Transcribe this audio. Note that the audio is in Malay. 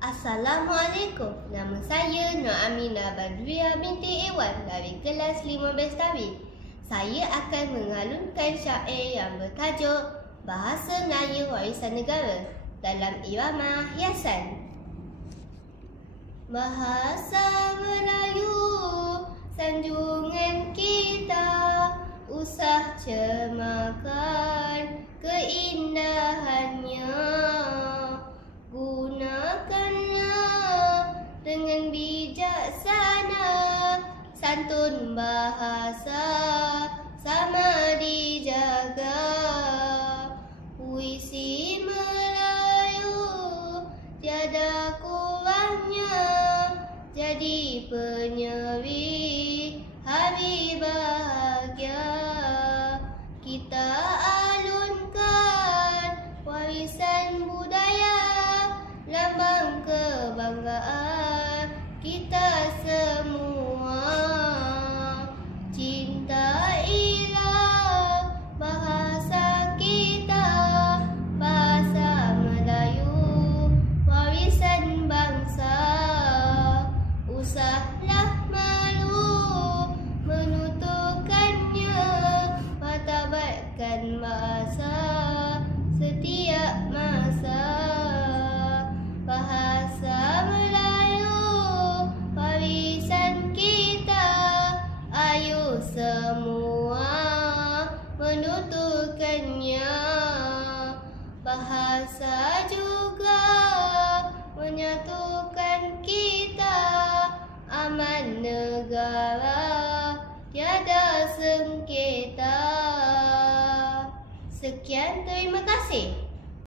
Assalamualaikum. Nama saya Nur Aminah Badriah binti Ewan dari kelas 15 Tawi. Saya akan mengalunkan syair yang bertajuk Bahasa Melayu Warisan Negara dalam irama hiasan. Bahasa Melayu sanjungan kita, usah cemarkan keindahannya. Gunakanlah dengan bijaksana, santun bahasa sama dijaga. Puisi Melayu tiada kurangnya, jadi penyeri hari bahagia. Kita alunkan warisan budaya, lambang kebanggaan kita semua. Cintailah bahasa kita, bahasa Melayu warisan bangsa. Usahlah malu menuturkannya, martabatkan bahasa setiap masa. Bahasa Melayu warisan kita, ayo semua menuturkannya. Bahasa juga menyatukan kita, aman negara tiada sengketa. Sekian, terima kasih.